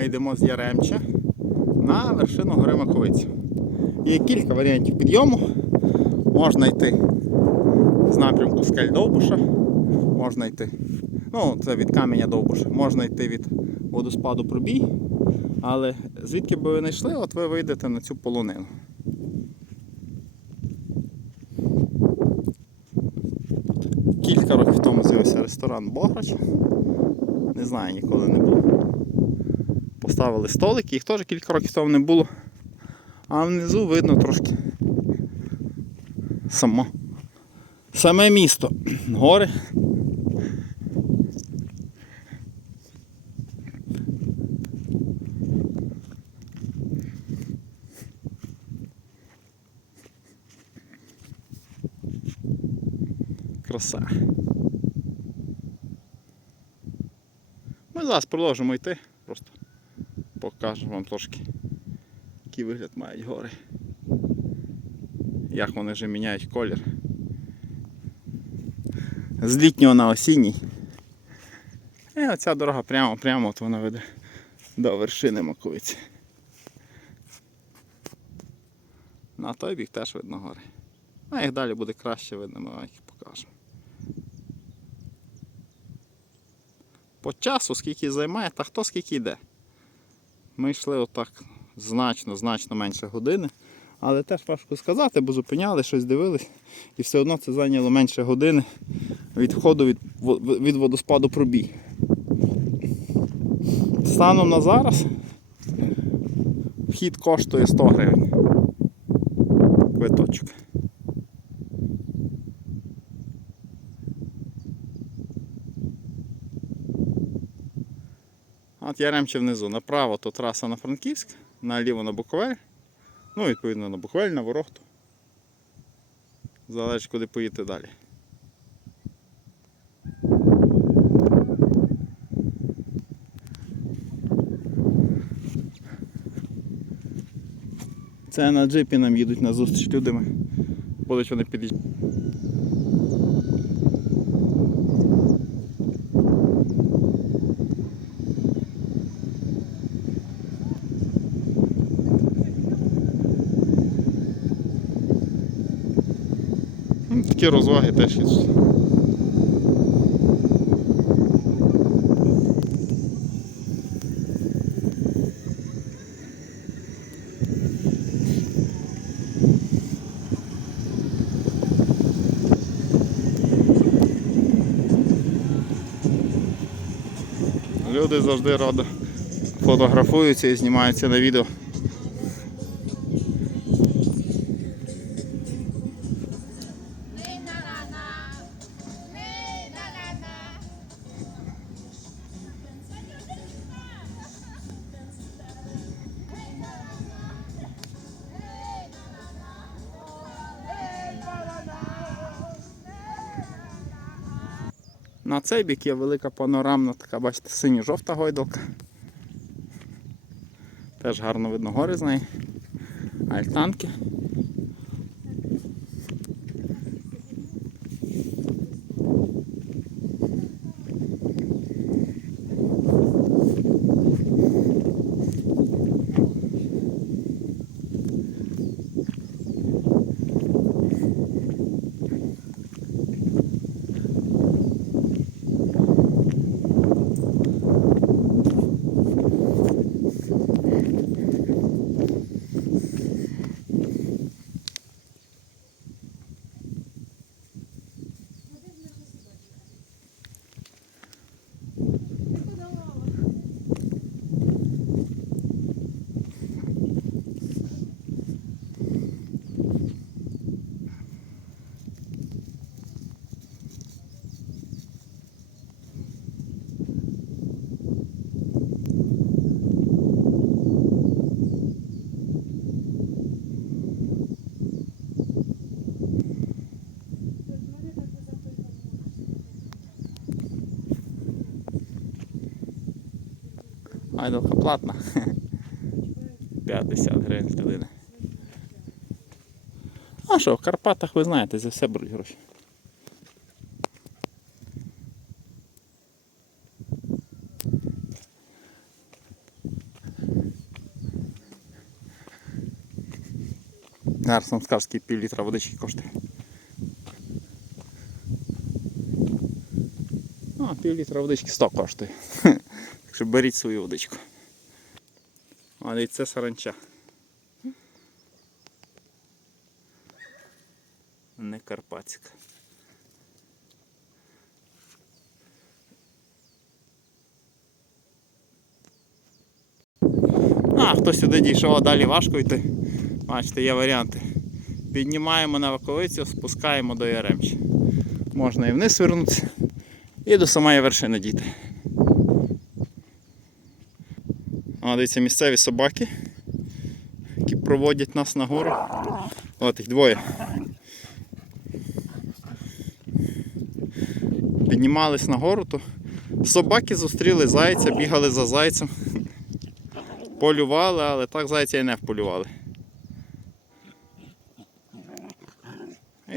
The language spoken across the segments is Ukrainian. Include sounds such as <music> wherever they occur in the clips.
Ми йдемо з Яремча на вершину гори Маковиці. Є кілька варіантів підйому. Можна йти з напрямку скель Довбуша, можна йти, ну це від каменя Довбуша, можна йти від водоспаду Пробій, але звідки би ви не йшли, от ви вийдете на цю полонину. Кілька років тому з'явився ресторан Бограч. Не знаю, ніколи не був. Поставили столики, їх теж кілька років тому не було. А внизу видно трошки само. Саме місто. Гори. Краса. Ми зараз продовжимо йти, просто покажу вам трошки, який вигляд мають гори. Як вони вже міняють колір. З літнього на осінній. І оця дорога прямо, прямо от вона веде до вершини Маковиці. На той бік теж видно гори. А їх далі буде краще видно, ми їх покажемо. По часу, скільки займає, та хто скільки йде. Ми йшли отак значно, значно менше години. Але теж важко сказати, бо зупиняли, щось дивились, і все одно це зайняло менше години від входу від, від водоспаду пробій. Станом на зараз вхід коштує 100 гривень. Квиточок. От Яремче внизу. Направо то траса на Франківськ, наліво на Буковель. Ну, відповідно, на Буковель, на Ворохту. Залежить, куди поїти далі. Це на джипі нам їдуть на зустріч людям. Будуть вони під'їжджати. Такі розваги теж є. Люди завжди радо фотографуються і знімаються на відео. На цей бік є велика панорамна, така, бачите, синьо-жовта гойдалка. Теж гарно видно гори з неї. Альтанки. Айдолка платна. <laughs> 50 гривень людини. А що, в Карпатах ви знаєте, за все беруть гроші. Зараз вам скажуть, скільки пів літра водички коштує. Ну, а, пів літра водички 100 коштує. <laughs> Що беріть свою водичку. А і це саранча. Не карпатська. А, хто сюди дійшов, а далі важко йти. Бачите, є варіанти. Піднімаємо на ваковицю, спускаємо до Яремчі. Можна і вниз вернутися, і до самої вершини дійти. А, дивіться, місцеві собаки, які проводять нас нагору. От їх двоє. Піднімались нагору, то собаки зустріли зайця, бігали за зайцем. Полювали, але так зайця і не вполювали.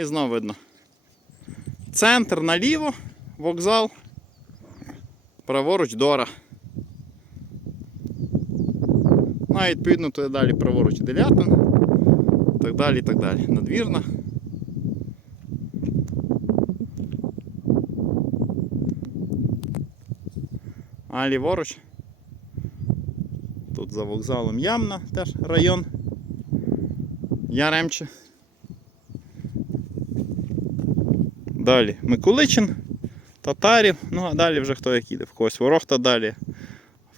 І знову видно. Центр наліво, вокзал, праворуч Дора. І відповідно туди далі праворуч Делятин. Так далі, і так далі. Надвірна. А ліворуч. Тут за вокзалом Ямна, теж район. Яремче. Далі Миколичин, Татарів, ну а далі вже хто як іде. В когось Ворохта далі,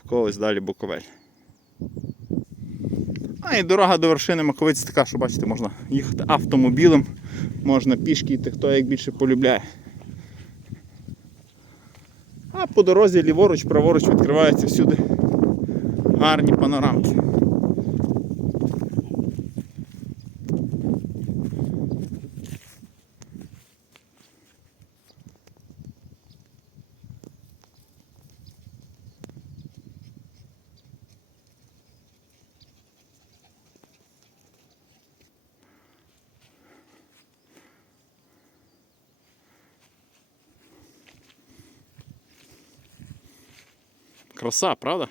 в когось далі Буковель. А і дорога до вершини Маковиці така, що бачите, можна їхати автомобілем, можна пішки йти, хто як більше полюбляє. А по дорозі ліворуч, праворуч відкриваються всюди гарні панорамки. Краса, правда?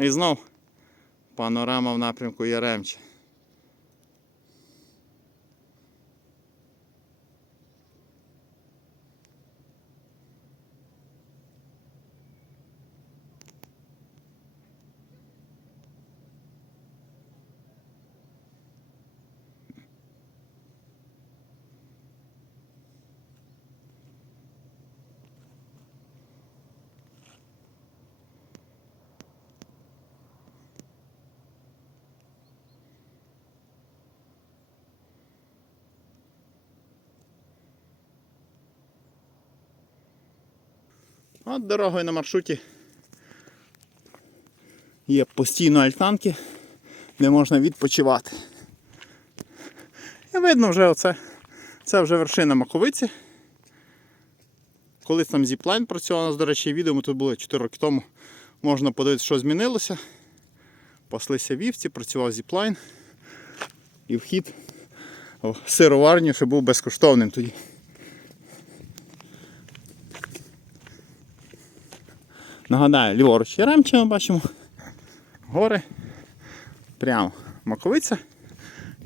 І знов панорама в напрямку Яремче. От дорогою на маршруті є постійно альтанки, де можна відпочивати. І видно вже оце. Це вже вершина Маковиці. Колись там зіплайн працював, у нас, до речі, відео ми тут були 4 роки тому. Можна подивитися, що змінилося. Паслися вівці, працював зіплайн. І вхід в сироварню ще був безкоштовним тоді. Нагадаю, ліворуч Яремче ми бачимо. Гори. Прямо Маковиця.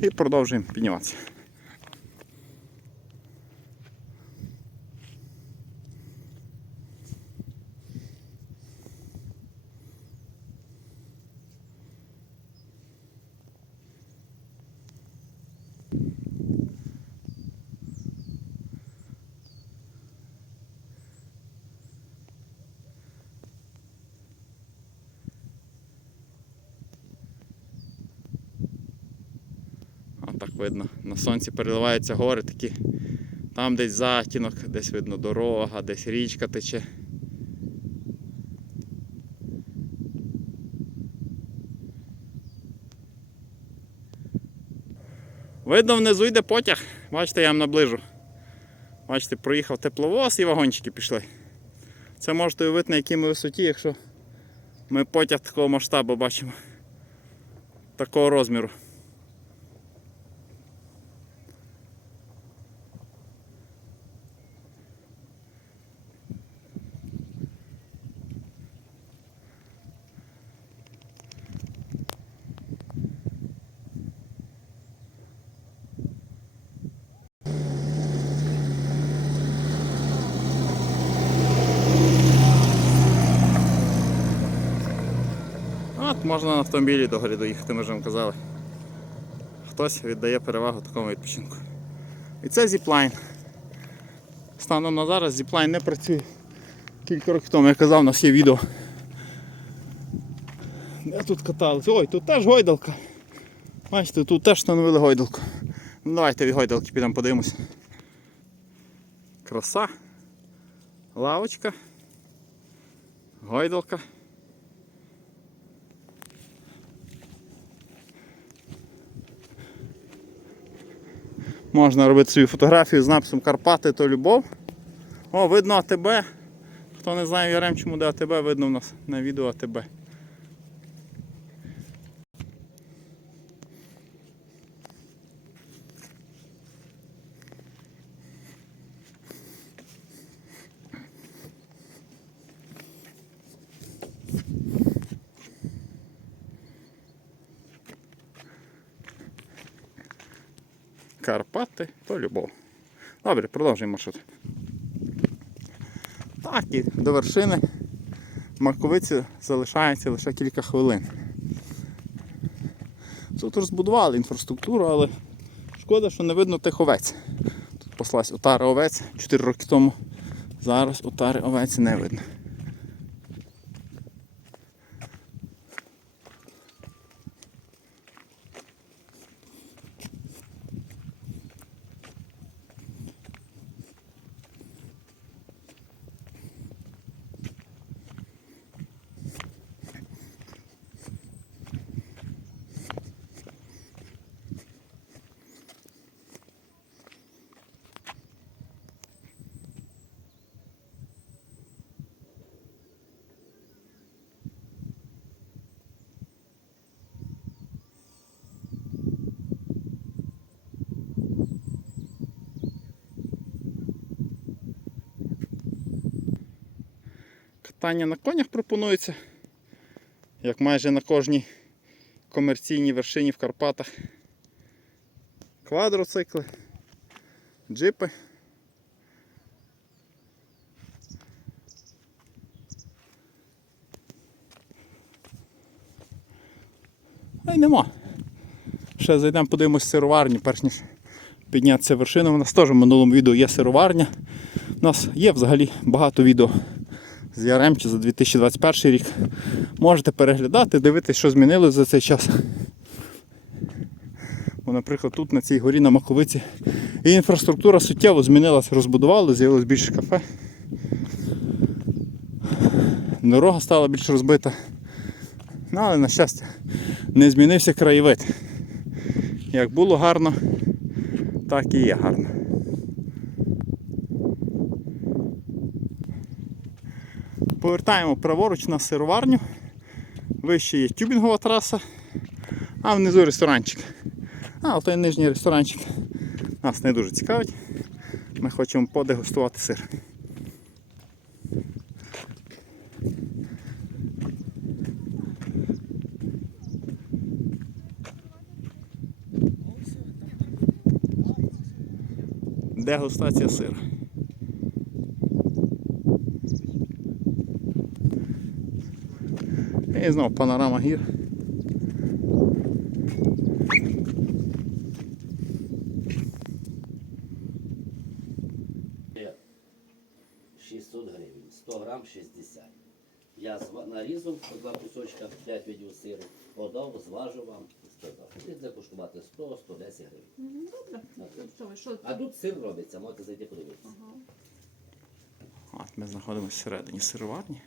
І продовжуємо підніматися. Видно. На сонці переливаються гори такі. Там десь затінок, десь видно дорога, десь річка тече. Видно, внизу йде потяг. Бачите, я вам наближу. Бачите, проїхав тепловоз і вагончики пішли. Це можете уявити на якій ми висоті, якщо ми потяг такого масштабу бачимо. Такого розміру. Можна на автомобілі до гори доїхати, ми ж вам казали. Хтось віддає перевагу такому відпочинку. І це зіплайн. Станом на зараз зіплайн не працює. Кілька років тому я казав, нас є відео. Де тут каталися? Ой, тут теж гойдалка. Бачите, тут теж встановили гойдалку. Ну, давайте від гойдалки підемо подивимось. Краса. Лавочка. Гойдалка. Можна робити собі фотографію з написом Карпати то любов. О, видно АТБ. Хто не знає в Яремчому, де АТБ, видно в нас на відео АТБ. Карпати то любов. Добре, продовжуємо маршрут. Так, і до вершини Марковиці залишається лише кілька хвилин. Тут розбудували інфраструктуру, але шкода, що не видно тих овець. Тут послась отара овець 4 роки тому. Зараз отари овець не видно. Катання на конях пропонується, як майже на кожній комерційній вершині в Карпатах. Квадроцикли, джипи. А й нема. Ще зайдемо, подивимось сироварні, перш ніж піднятися вершину. У нас теж в минулому відео є сироварня. У нас є взагалі багато відео з Яремчі за 2021 рік. Можете переглядати, дивитися, що змінилось за цей час. Бо, наприклад, тут на цій горі на Маковиці і інфраструктура суттєво змінилася, розбудували, з'явилось більше кафе. Дорога стала більш розбита. Ну, але, на щастя, не змінився краєвид. Як було гарно, так і є гарно. Повертаємо праворуч на сироварню. Вище є тюбінгова траса, а внизу ресторанчик. А, той нижній ресторанчик нас не дуже цікавить. Ми хочемо подегустувати сир. Дегустація сира. І знову панорама гір. 600 гривень, 100 грам 60. Я нарізав по два кусочка, 5 видів сиру, подав, зважу вам і сказав. Будете коштувати 100-110 гривень. Добре. Так. Ну, що А тут сир робиться, можете зайти подивитися. Ага. От ми знаходимося всередині сироварні.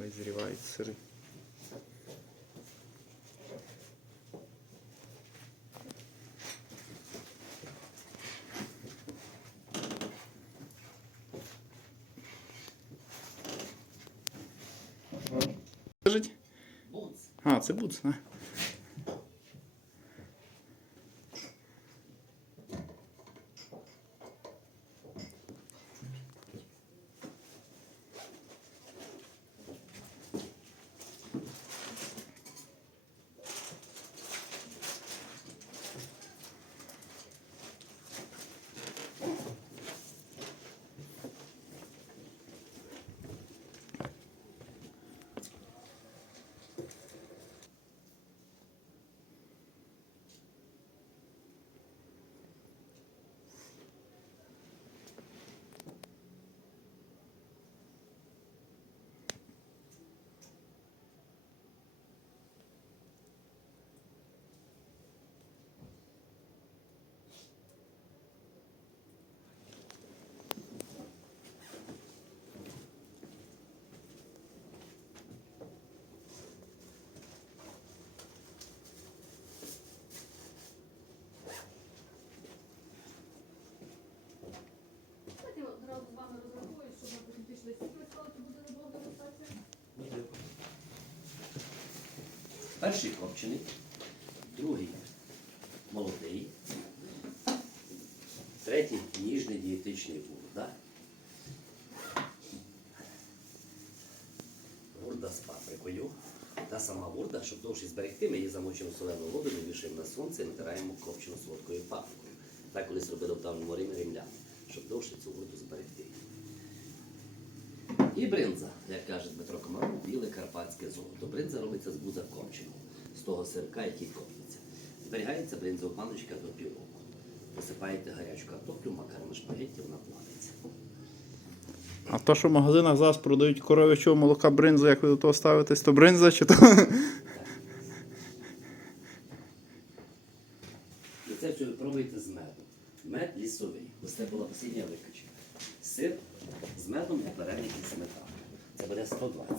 визрівають сири. А, це буц, не? Перший другий молодий, третій ніжний дієтичний бурда. Бурда з паприкою. Та сама бурда, щоб довше зберегти, ми її замочимо в солену воду, ми вішаємо на сонце і натираємо копчену солодкою паприкою. Так колись робили в давньому Римі римляни, щоб довше цю бурду зберегти. І бринза, як каже Дмитро Комаров, біле карпатське золото. Бринза робиться з буза копченого, з того сирка, який топиться. Зберігається бринзова баночка до півроку. Посипаєте гарячу картоплю, макарони шпагетті, вона плавиться. А то, що в магазинах зараз продають коров'ячого молока бринзу, як ви до того ставитесь, то бринза чи то. І це все ви пробуєте з медом. Мед лісовий. Ось це була осіння викачка. Сир з медом і вареники сметани. Це буде 120.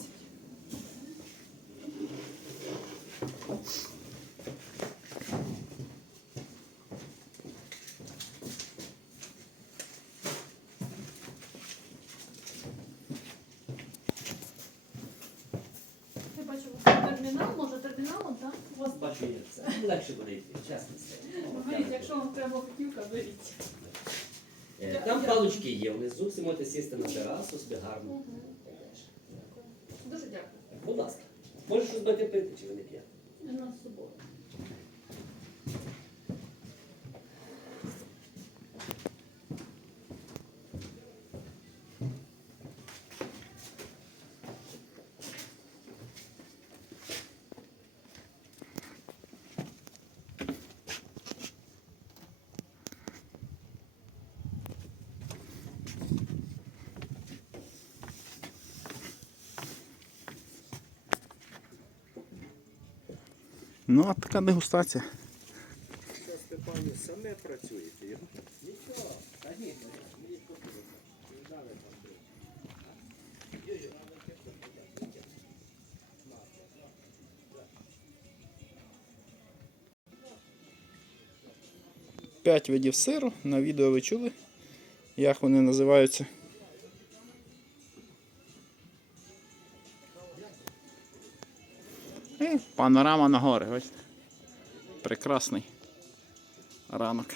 Я бачу, у вас термінал, може терміналом, так? У вас бачу є все. Легше буде йти, чесно Ну, сказати. Беріть, якщо вам треба хотівка, беріть. Е, Там палочки є внизу, всі можете сісти на терасу, собі гарно. Дуже дякую. Будь ласка. Можеш розбити пити, чи ви не п'єте? У на з Ну, а така дегустація. Що, Степану, саме працюєте? Нічого, та ні, мені П'ять видів сиру. На відео ви чули, як вони називаються. Панорама на гори, бачите. Прекрасний ранок.